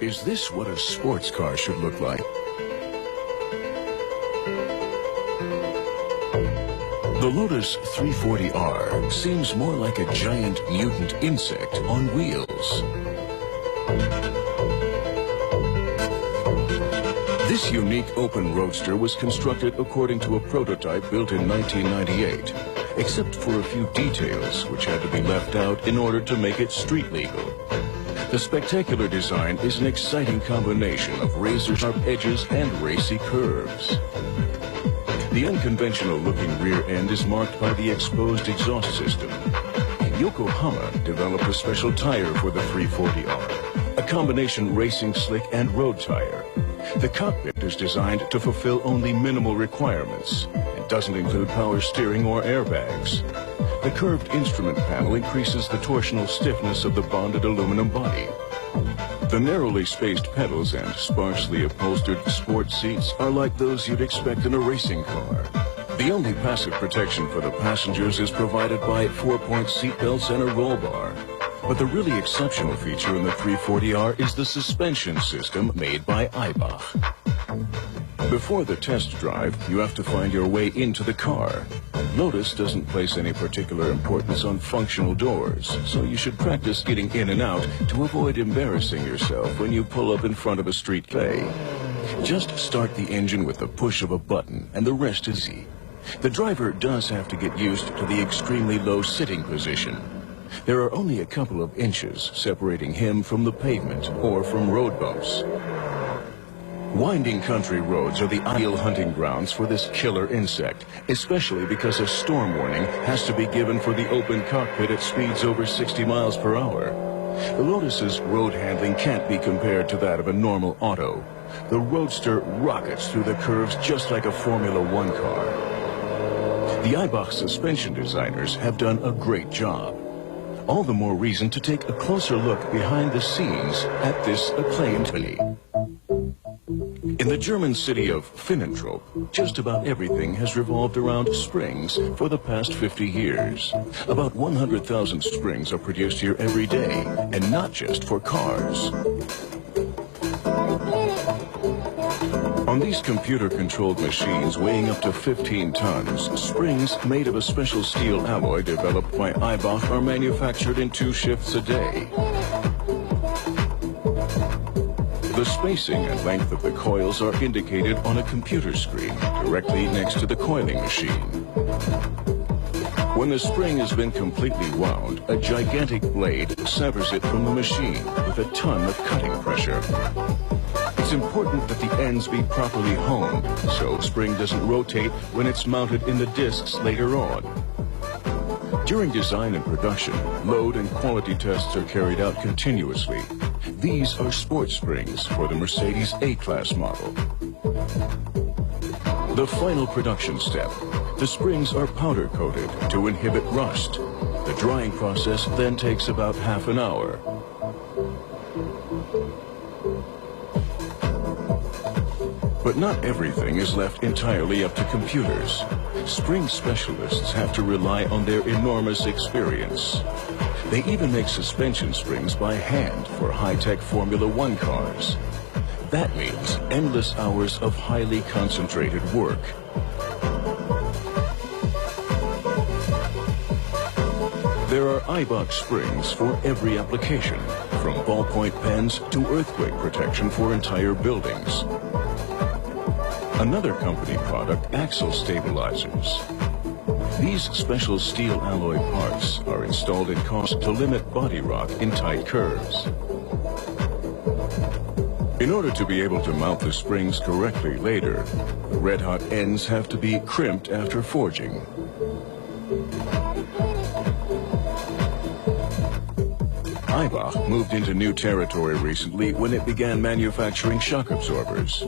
Is this what a sports car should look like? The Lotus 340R seems more like a giant mutant insect on wheels. This unique open roadster was constructed according to a prototype built in 1998, except for a few details which had to be left out in order to make it street legal. The spectacular design is an exciting combination of razor-sharp edges and racy curves. The unconventional-looking rear end is marked by the exposed exhaust system. Yokohama developed a special tire for the 340R, a combination racing slick and road tire. The cockpit is designed to fulfill only minimal requirements. It doesn't include power steering or airbags. The curved instrument panel increases the torsional stiffness of the bonded aluminum body. The narrowly spaced pedals and sparsely upholstered sport seats are like those you'd expect in a racing car. The only passive protection for the passengers is provided by 4-point seat belts and a roll bar. But the really exceptional feature in the 340R is the suspension system made by Eibach. Before the test drive, you have to find your way into the car. Lotus doesn't place any particular importance on functional doors, so you should practice getting in and out to avoid embarrassing yourself when you pull up in front of a street play. Just start the engine with the push of a button, and the rest is easy. The driver does have to get used to the extremely low sitting position. There are only a couple of inches separating him from the pavement or from road bumps. Winding country roads are the ideal hunting grounds for this killer insect, especially because a storm warning has to be given for the open cockpit at speeds over 60 miles per hour. The Lotus's road handling can't be compared to that of a normal auto. The Roadster rockets through the curves just like a Formula One car. The Eibach suspension designers have done a great job. All the more reason to take a closer look behind the scenes at this acclaimed company. In the German city of Finnentrop, just about everything has revolved around springs for the past 50 years. About 100,000 springs are produced here every day, and not just for cars. On these computer-controlled machines weighing up to 15 tons, springs made of a special steel alloy developed by Eibach are manufactured in 2 shifts a day. The spacing and length of the coils are indicated on a computer screen directly next to the coiling machine. When the spring has been completely wound, a gigantic blade severs it from the machine with a ton of cutting pressure. It's important that the ends be properly honed, so the spring doesn't rotate when it's mounted in the discs later on. During design and production, load and quality tests are carried out continuously. These are sports springs for the Mercedes A-Class model. The final production step. The springs are powder-coated to inhibit rust. The drying process then takes about half an hour. But not everything is left entirely up to computers. Spring specialists have to rely on their enormous experience. They even make suspension springs by hand for high-tech Formula One cars. That means endless hours of highly concentrated work. There are Eibach springs for every application, from ballpoint pens to earthquake protection for entire buildings. Another company product, axle stabilizers. These special steel alloy parts are installed in cars to limit body rock in tight curves. In order to be able to mount the springs correctly later, the red-hot ends have to be crimped after forging. Eibach moved into new territory recently when it began manufacturing shock absorbers.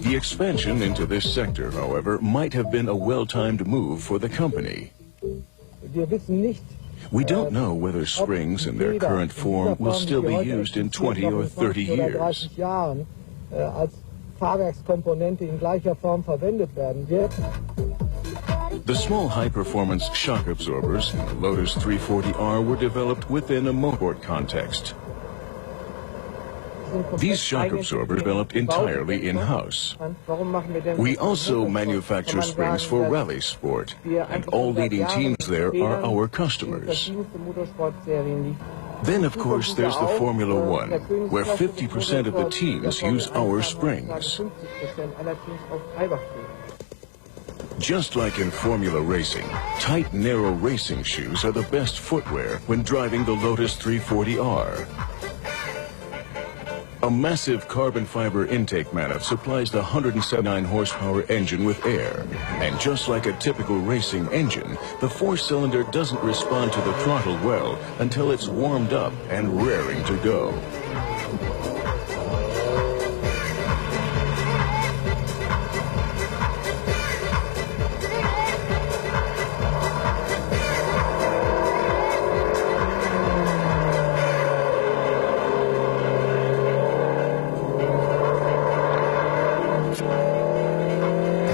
The expansion into this sector, however, might have been a well-timed move for the company. We don't know whether springs in their current form will still be used in 20 or 30 years. The small high-performance shock absorbers in the Lotus 340R were developed within a motorsport context. These shock absorbers developed entirely in-house. We also manufacture springs for rally sport, and all leading teams there are our customers. Then, of course, there's the Formula One, where 50% of the teams use our springs. Just like in Formula Racing, tight, narrow racing shoes are the best footwear when driving the Lotus 340R. A massive carbon fiber intake manifold supplies the 179 horsepower engine with air. And just like a typical racing engine, the four-cylinder doesn't respond to the throttle well until it's warmed up and raring to go.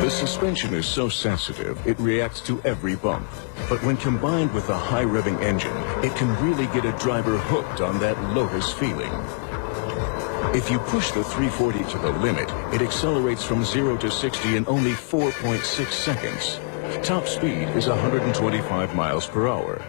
The suspension is so sensitive, it reacts to every bump. But when combined with a high-revving engine, it can really get a driver hooked on that Lotus feeling. If you push the 340 to the limit, it accelerates from 0 to 60 in only 4.6 seconds. Top speed is 125 miles per hour.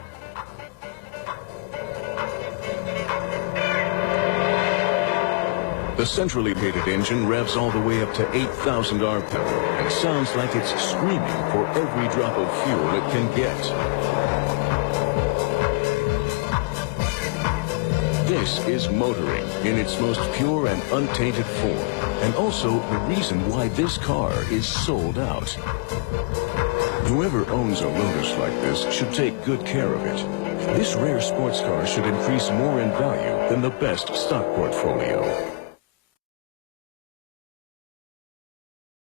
The centrally located engine revs all the way up to 8,000 RPM and sounds like it's screaming for every drop of fuel it can get. This is motoring in its most pure and untainted form, and also the reason why this car is sold out. Whoever owns a Lotus like this should take good care of it. This rare sports car should increase more in value than the best stock portfolio.